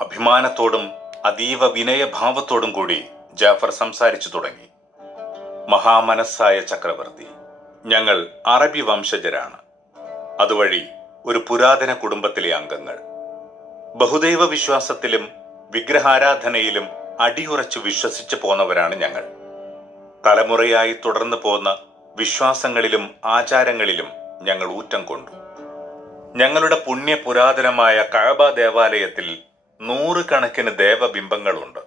അഭിമാനത്തോടും അതീവ വിനയഭാവത്തോടും കൂടി ജാഫർ സംസാരിച്ചു തുടങ്ങി. മഹാമനസ്സായ ചക്രവർത്തി ഞങ്ങൾ അറബി വംശജരാണ്. അതുവഴി ഒരു പുരാതന കുടുംബത്തിലെ അംഗങ്ങൾ. ബഹുദൈവ വിശ്വാസത്തിലും വിഗ്രഹാരാധനയിലും അടിയുറച്ചു വിശ്വസിച്ചു പോന്നവരാണ് ഞങ്ങൾ. തലമുറയായി തുടർന്നു പോന്ന വിശ്വാസങ്ങളിലും ആചാരങ്ങളിലും ഞങ്ങൾ ഊറ്റം കൊണ്ടു. ഞങ്ങളുടെ പുണ്യ പുരാതനമായ കഴബ ദേവാലയത്തിൽ നൂറുകണക്കിന് ദേവബിംബങ്ങളുണ്ട്.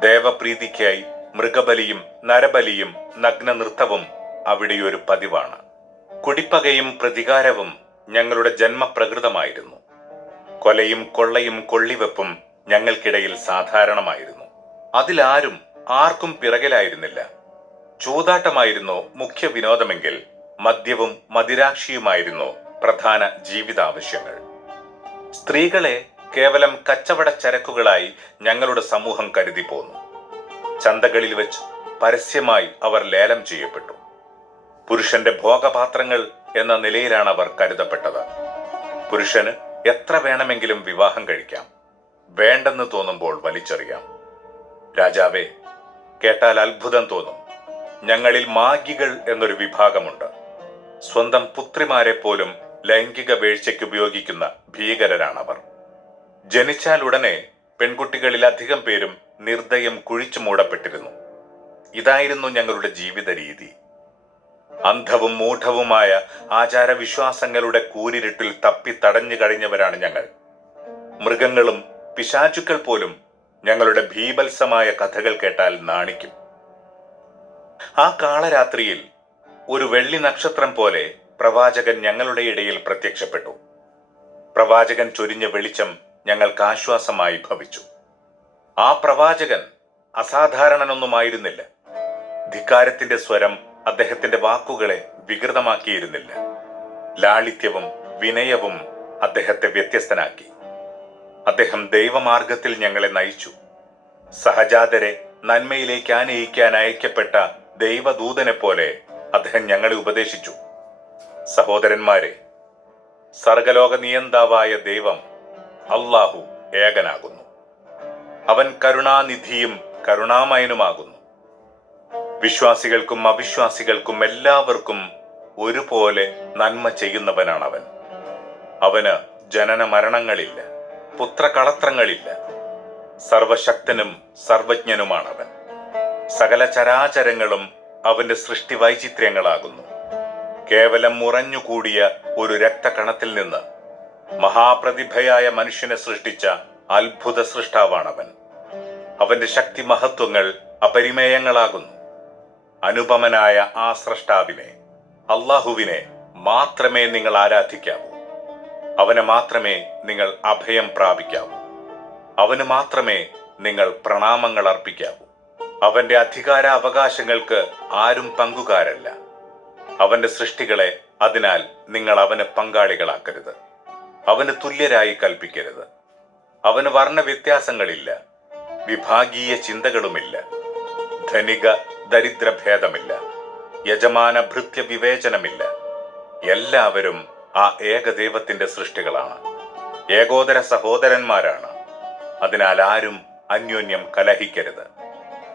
ദേവപ്രീതിക്കായി മൃഗബലിയും നരബലിയും നഗ്നനൃത്തവും അവിടെയൊരു പതിവാണ്. കുടിപ്പകയും പ്രതികാരവും ഞങ്ങളുടെ ജന്മപ്രകൃതമായിരുന്നു. കൊലയും കൊള്ളയും കൊള്ളിവെപ്പും ഞങ്ങൾക്കിടയിൽ സാധാരണമായിരുന്നു. അതിലാരും ആർക്കും പിറകിലായിരുന്നില്ല. ചൂതാട്ടമായിരുന്നു മുഖ്യ വിനോദമെങ്കിൽ മദ്യവും മദിരാക്ഷിയുമായിരുന്നു പ്രധാന ജീവിതാവശ്യങ്ങൾ. സ്ത്രീകളെ കേവലം കച്ചവട ചരക്കുകളായി ഞങ്ങളുടെ സമൂഹം കരുതി പോന്നു. ചന്തകളിൽ വെച്ച് പരസ്യമായി അവർ ലേലം ചെയ്യപ്പെട്ടു. പുരുഷന്റെ ഭോഗപാത്രങ്ങൾ എന്ന നിലയിലാണ് അവർ കരുതപ്പെട്ടത്. പുരുഷന് എത്ര വേണമെങ്കിലും വിവാഹം കഴിക്കാം. വേണ്ടെന്ന് തോന്നുമ്പോൾ വലിച്ചെറിയാം. രാജാവേ കേട്ടാൽ അത്ഭുതം തോന്നും. ഞങ്ങളിൽ മാഗികൾ എന്നൊരു വിഭാഗമുണ്ട്. സ്വന്തം പുത്രിമാരെ പോലും ലൈംഗിക വീഴ്ചയ്ക്ക് ഉപയോഗിക്കുന്ന ഭീകരരാണവർ. പെൺകുട്ടികളിൽ അധികം പേരും നിർദ്ദയം കുഴിച്ചു മൂടപ്പെട്ടിരുന്നു. ഇതായിരുന്നു ഞങ്ങളുടെ ജീവിത രീതി. അന്ധവും മൂഢവുമായ ആചാരവിശ്വാസങ്ങളുടെ കൂരിരുട്ടിൽ തപ്പി തടഞ്ഞു കഴിഞ്ഞവരാണ് ഞങ്ങൾ. മൃഗങ്ങളും പിശാചുക്കൾ പോലും ഞങ്ങളുടെ ഭീപത്സമായ കഥകൾ കേട്ടാൽ നാണിക്കും. ആ കാളരാത്രിയിൽ ഒരു വെള്ളി നക്ഷത്രം പോലെ പ്രവാചകൻ ഞങ്ങളുടെ ഇടയിൽ പ്രത്യക്ഷപ്പെട്ടു. പ്രവാചകൻ ചൊരിഞ്ഞ വെളിച്ചം ഞങ്ങൾക്ക് ആശ്വാസമായി ഭവിച്ചു. ആ പ്രവാചകൻ അസാധാരണനൊന്നുമായിരുന്നില്ല. ധിക്കാരത്തിന്റെ സ്വരം അദ്ദേഹത്തിന്റെ വാക്കുകളെ വികൃതമാക്കിയിരുന്നില്ല. ലാളിത്യവും വിനയവും അദ്ദേഹത്തെ വ്യത്യസ്തനാക്കി. അദ്ദേഹം ദൈവമാർഗത്തിൽ ഞങ്ങളെ നയിച്ചു. സഹജാതരെ നന്മയിലേക്ക് ആനയിക്കാൻ അയക്കപ്പെട്ട ദൈവദൂതനെ പോലെ അദ്ദേഹം ഞങ്ങളെ ഉപദേശിച്ചു. സഹോദരന്മാരെ സർഗലോക നിയന്താവായ ദൈവം അള്ളാഹു ഏകനാകുന്നു. അവൻ കരുണാനിധിയും കരുണാമയനുമാകുന്നു. വിശ്വാസികൾക്കും അവിശ്വാസികൾക്കും എല്ലാവർക്കും ഒരുപോലെ നന്മ ചെയ്യുന്നവനാണ് അവൻ അവന് ജനന മരണങ്ങളില്ല പുത്രകളത്രങ്ങളില്ല. സർവശക്തനും സർവജ്ഞനുമാണവൻ. സകല ചരാചരങ്ങളും അവന്റെ സൃഷ്ടി വൈചിത്ര്യങ്ങളാകുന്നു കേവലം മുറഞ്ഞുകൂടിയ ഒരു രക്തകണത്തിൽ നിന്ന് മഹാപ്രതിഭയായ മനുഷ്യനെ സൃഷ്ടിച്ച അത്ഭുത സൃഷ്ടാവാണവൻ. അവന്റെ ശക്തി മഹത്വങ്ങൾ അപരിമേയങ്ങളാകുന്നു. അനുപമനായ ആ സൃഷ്ടാവിനെ അള്ളാഹുവിനെ മാത്രമേ നിങ്ങൾ ആരാധിക്കാവൂ. അവനെ മാത്രമേ നിങ്ങൾ അഭയം പ്രാപിക്കാവൂ. അവന് മാത്രമേ നിങ്ങൾ പ്രണാമങ്ങൾ അർപ്പിക്കാവൂ. അവന്റെ അധികാര അവകാശങ്ങൾക്ക് ആരും പങ്കുകാരല്ല. അവന്റെ സൃഷ്ടികളെ അതിനാൽ നിങ്ങൾ അവന് പങ്കാളികളാക്കരുത്. അവന് തുല്യരായി കൽപ്പിക്കരുത്. അവന് വർണ വ്യത്യാസങ്ങളില്ല വിഭാഗീയ ചിന്തകളുമില്ല. ധനിക ദരിദ്ര ഭേദമില്ല യജമാന ഭൃത്യ വിവേചനമില്ല എല്ലാവരും ആ ഏകദൈവത്തിന്റെ സൃഷ്ടികളാണ്. ഏകോദര സഹോദരന്മാരാണ്. അതിനാൽ ആരും അന്യോന്യം കലഹിക്കരുത്.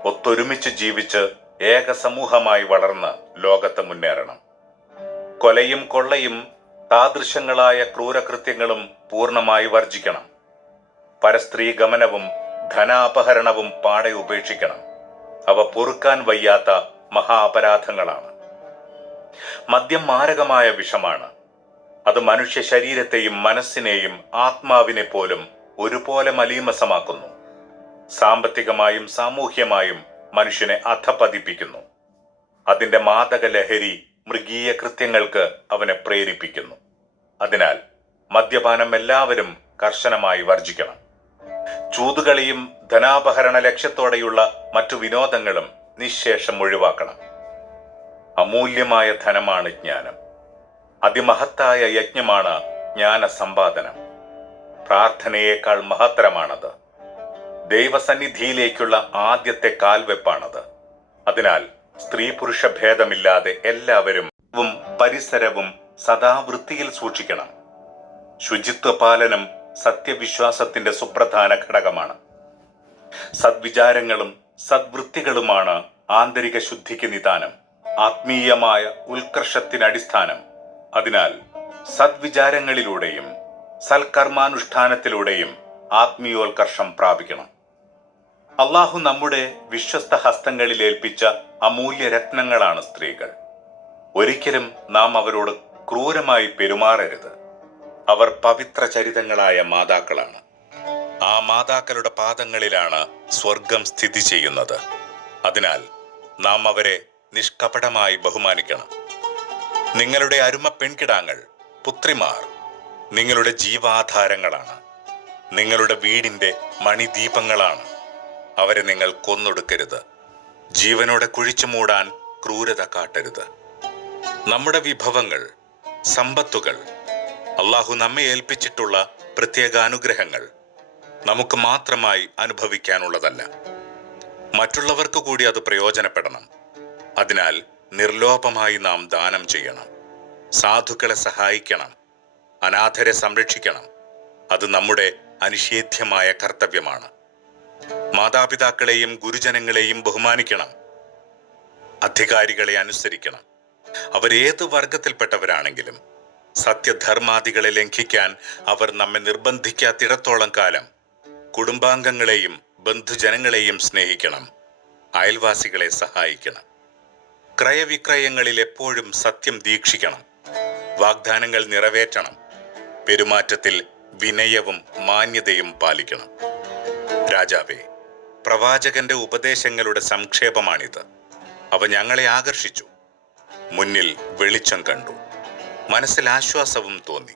ഒത്തൊരുമിച്ച് ജീവിച്ച് ഏക സമൂഹമായി വളർന്ന് ലോകത്ത് മുന്നേറണം. കൊലയും കൊള്ളയും താദൃശങ്ങളായ ക്രൂരകൃത്യങ്ങളും പൂർണമായി വർജിക്കണം. പരസ്ത്രീ ഗമനവും ധനാപഹരണവും പാടെ ഉപേക്ഷിക്കണം. അവ പൊറുക്കാൻ വയ്യാത്ത മഹാപരാധങ്ങളാണ്. മദ്യം മാരകമായ വിഷമാണ്. അത് മനുഷ്യ ശരീരത്തെയും മനസ്സിനെയും ആത്മാവിനെ പോലും ഒരുപോലെ മലീമസമാക്കുന്നു. സാമ്പത്തികമായും സാമൂഹ്യമായും മനുഷ്യനെ അധപതിപ്പിക്കുന്നു. അതിന്റെ മാതക ലഹരി മൃഗീയ കൃത്യങ്ങൾക്ക് അവനെ പ്രേരിപ്പിക്കുന്നു. അതിനാൽ മദ്യപാനം എല്ലാവരും കർശനമായി വർജിക്കണം ചൂതുകളിയും ധനാപഹരണ ലക്ഷ്യത്തോടെയുള്ള മറ്റു വിനോദങ്ങളും നിശേഷം ഒഴിവാക്കണം. അമൂല്യമായ ധനമാണ് ജ്ഞാനം. അതിമഹത്തായ യജ്ഞമാണ് ജ്ഞാന സമ്പാദനം പ്രാർത്ഥനയേക്കാൾ മഹത്തരമാണത്. ദൈവസന്നിധിയിലേക്കുള്ള ആദ്യത്തെ കാൽവെപ്പാണത്. അതിനാൽ സ്ത്രീ പുരുഷ ഭേദമില്ലാതെ എല്ലാവരും പരിസരവും സദാ വൃത്തിയിൽ സൂക്ഷിക്കണം. ശുചിത്വ പാലനം സത്യവിശ്വാസത്തിന്റെ സുപ്രധാന ഘടകമാണ്. സദ്വിചാരങ്ങളും സദ്വൃത്തികളുമാണ് ആന്തരിക ശുദ്ധിക്ക് നിദാനം ആത്മീയമായ ഉത്കർഷത്തിന് അടിസ്ഥാനം. അതിനാൽ സദ്വിചാരങ്ങളിലൂടെയും സൽക്കർമാനുഷ്ഠാനത്തിലൂടെയും ആത്മീയോത്കർഷം പ്രാപിക്കണം. അള്ളാഹു നമ്മുടെ വിശ്വസ്ത ഹസ്തങ്ങളിൽ ഏൽപ്പിച്ച അമൂല്യ രത്നങ്ങളാണ് സ്ത്രീകൾ. ഒരിക്കലും നാം അവരോട് ക്രൂരമായി പെരുമാറരുത്. അവർ പവിത്ര ചരിതങ്ങളായ മാതാക്കളാണ്. ആ മാതാക്കളുടെ പാദങ്ങളിലാണ് സ്വർഗം സ്ഥിതി ചെയ്യുന്നത്. അതിനാൽ നാം അവരെ നിഷ്കപടമായി ബഹുമാനിക്കണം. നിങ്ങളുടെ അരുമ പെൺകിടാങ്ങൾ പുത്രിമാർ നിങ്ങളുടെ ജീവാധാരങ്ങളാണ്. നിങ്ങളുടെ വീടിന്റെ മണിദീപങ്ങളാണ്. അവരെ നിങ്ങൾ കൊന്നൊടുക്കരുത്. ജീവനോടെ കുഴിച്ചു മൂടാൻ ക്രൂരത കാട്ടരുത്. നമ്മുടെ വിഭവങ്ങൾ സമ്പത്തുകൾ അള്ളാഹു നമ്മെ ഏൽപ്പിച്ചിട്ടുള്ള പ്രത്യേക അനുഗ്രഹങ്ങൾ നമുക്ക് മാത്രമായി അനുഭവിക്കാനുള്ളതല്ല. മറ്റുള്ളവർക്ക് കൂടി അത് പ്രയോജനപ്പെടണം. അതിനാൽ നിർലോഭമായി നാം ദാനം ചെയ്യണം. സാധുക്കളെ സഹായിക്കണം. അനാഥരെ സംരക്ഷിക്കണം. അത് നമ്മുടെ അനിഷേധ്യമായ കർത്തവ്യമാണ്. മാതാപിതാക്കളെയും ഗുരുജനങ്ങളെയും ബഹുമാനിക്കണം. അധികാരികളെ അനുസരിക്കണം. അവരേത് വർഗത്തിൽപ്പെട്ടവരാണെങ്കിലും സത്യധർമാദികളെ ലംഘിക്കാൻ അവർ നമ്മെ നിർബന്ധിക്കാത്തിടത്തോളം കാലം കുടുംബാംഗങ്ങളെയും ബന്ധുജനങ്ങളെയും സ്നേഹിക്കണം. അയൽവാസികളെ സഹായിക്കണം. ക്രയവിക്രയങ്ങളിൽ എപ്പോഴും സത്യം ദീക്ഷിക്കണം. വാഗ്ദാനങ്ങൾ നിറവേറ്റണം. പെരുമാറ്റത്തിൽ വിനയവും മാന്യതയും പാലിക്കണം. രാജാവേ പ്രവാചകന്റെ ഉപദേശങ്ങളുടെ സംക്ഷേപമാണിത്. അവ ഞങ്ങളെ ആകർഷിച്ചു. മുന്നിൽ വെളിച്ചം കണ്ടു. മനസ്സിൽ ആശ്വാസവും തോന്നി.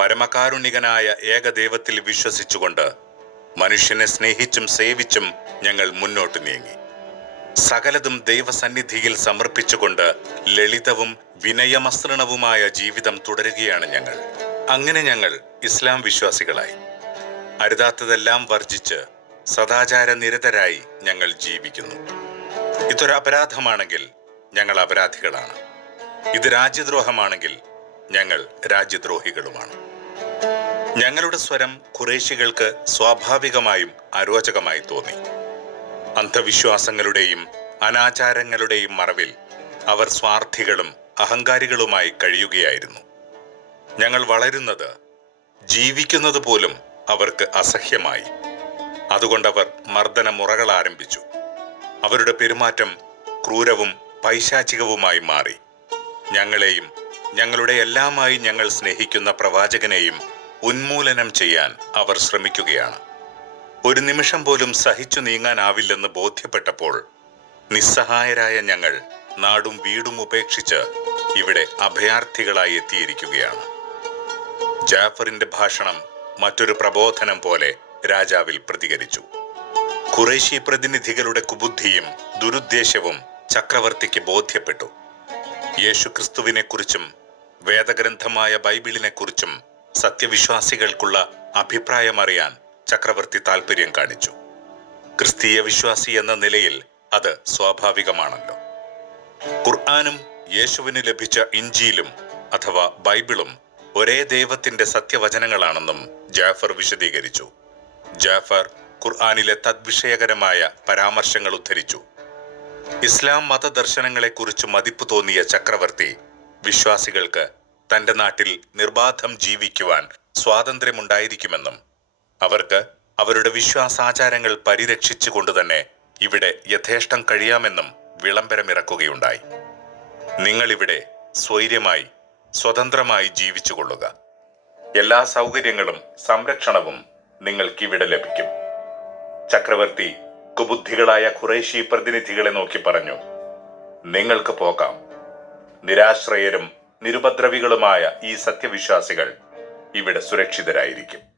പരമകാരുണികനായ ഏകദൈവത്തിൽ വിശ്വസിച്ചുകൊണ്ട് മനുഷ്യനെ സ്നേഹിച്ചും സേവിച്ചും ഞങ്ങൾ മുന്നോട്ട് നീങ്ങി. സകലതും ദൈവസന്നിധിയിൽ സമർപ്പിച്ചുകൊണ്ട് ലളിതവും വിനയമസൃണവുമായ ജീവിതം തുടരുകയാണ് ഞങ്ങൾ. അങ്ങനെ ഞങ്ങൾ ഇസ്ലാം വിശ്വാസികളായി. അരുതാത്തതെല്ലാം വർജിച്ച് സദാചാര നിരതരായി ഞങ്ങൾ ജീവിക്കുന്നു. ഇതൊരു അപരാധമാണെങ്കിൽ ഞങ്ങൾ അപരാധികളാണ്. ഇത് രാജ്യദ്രോഹമാണെങ്കിൽ ഞങ്ങൾ രാജ്യദ്രോഹികളുമാണ്. ഞങ്ങളുടെ സ്വരം കുറേശികൾക്ക് സ്വാഭാവികമായും അരോചകമായി തോന്നി. അന്ധവിശ്വാസങ്ങളുടെയും അനാചാരങ്ങളുടെയും മറവിൽ അവർ സ്വാർത്ഥികളും അഹങ്കാരികളുമായി കഴിയുകയായിരുന്നു. ഞങ്ങൾ വളരുന്നത് ജീവിക്കുന്നത് പോലും അവർക്ക് അസഹ്യമായി. അതുകൊണ്ടവർ മർദ്ദന മുറകൾ ആരംഭിച്ചു. അവരുടെ പെരുമാറ്റം ക്രൂരവും പൈശാചികവുമായി മാറി. ഞങ്ങളെയും ഞങ്ങളുടെ എല്ലാമായി ഞങ്ങൾ സ്നേഹിക്കുന്ന പ്രവാചകനെയും ഉന്മൂലനം ചെയ്യാൻ അവർ ശ്രമിക്കുകയാണ്. ഒരു നിമിഷം പോലും സഹിച്ചു നീങ്ങാനാവില്ലെന്ന് ബോധ്യപ്പെട്ടപ്പോൾ നിസ്സഹായരായ ഞങ്ങൾ നാടും വീടും ഉപേക്ഷിച്ച് ഇവിടെ അഭയാർത്ഥികളായി എത്തിയിരിക്കുകയാണ്. ജാഫറിന്റെ ഭാഷണം മറ്റൊരു പ്രബോധനം പോലെ രാജാവിൽ പ്രതികരിച്ചു. ഖുറേശി പ്രതിനിധികളുടെ കുബുദ്ധിയും ദുരുദ്ദേശവും ചക്രവർത്തിക്ക് ബോധ്യപ്പെട്ടു. യേശുക്രിസ്തുവിനെക്കുറിച്ചും വേദഗ്രന്ഥമായ ബൈബിളിനെക്കുറിച്ചും സത്യവിശ്വാസികൾക്കുള്ള അഭിപ്രായമറിയാൻ ചക്രവർത്തി താൽപ്പര്യം കാണിച്ചു. ക്രിസ്തീയ വിശ്വാസി എന്ന നിലയിൽ അത് സ്വാഭാവികമാണല്ലോ. ഖുർആാനും യേശുവിന് ലഭിച്ച ഇഞ്ചിയിലും അഥവാ ബൈബിളും ഒരേ ദൈവത്തിന്റെ സത്യവചനങ്ങളാണെന്നും ജാഫർ വിശദീകരിച്ചു. ജാഫർ ഖുർആാനിലെ തദ്വിഷയകരമായ പരാമർശങ്ങൾ ഉദ്ധരിച്ചു. ഇസ്ലാം മതദർശനങ്ങളെക്കുറിച്ച് മതിപ്പ് തോന്നിയ ചക്രവർത്തി വിശ്വാസികൾക്ക് തന്റെ നാട്ടിൽ നിർബാധം ജീവിക്കുവാൻ സ്വാതന്ത്ര്യമുണ്ടായിരിക്കുമെന്നും അവർക്ക് അവരുടെ വിശ്വാസാചാരങ്ങൾ പരിരക്ഷിച്ചുകൊണ്ട് തന്നെ ഇവിടെ യഥേഷ്ടം കഴിയാമെന്നും വിളംബരമിറക്കുകയുണ്ടായി. നിങ്ങളിവിടെ സ്വൈര്യമായി സ്വതന്ത്രമായി ജീവിച്ചുകൊള്ളുക. എല്ലാ സൗകര്യങ്ങളും സംരക്ഷണവും നിങ്ങൾക്കിവിടെ ലഭിക്കും. ചക്രവർത്തി കുബുദ്ധികളായ ഖുറേശി പ്രതിനിധികളെ നോക്കി പറഞ്ഞു നിങ്ങൾക്ക് പോകാം. നിരാശ്രയരും നിരുപദ്രവികളുമായ ഈ സത്യവിശ്വാസികൾ ഇവിടെ സുരക്ഷിതരായിരിക്കും.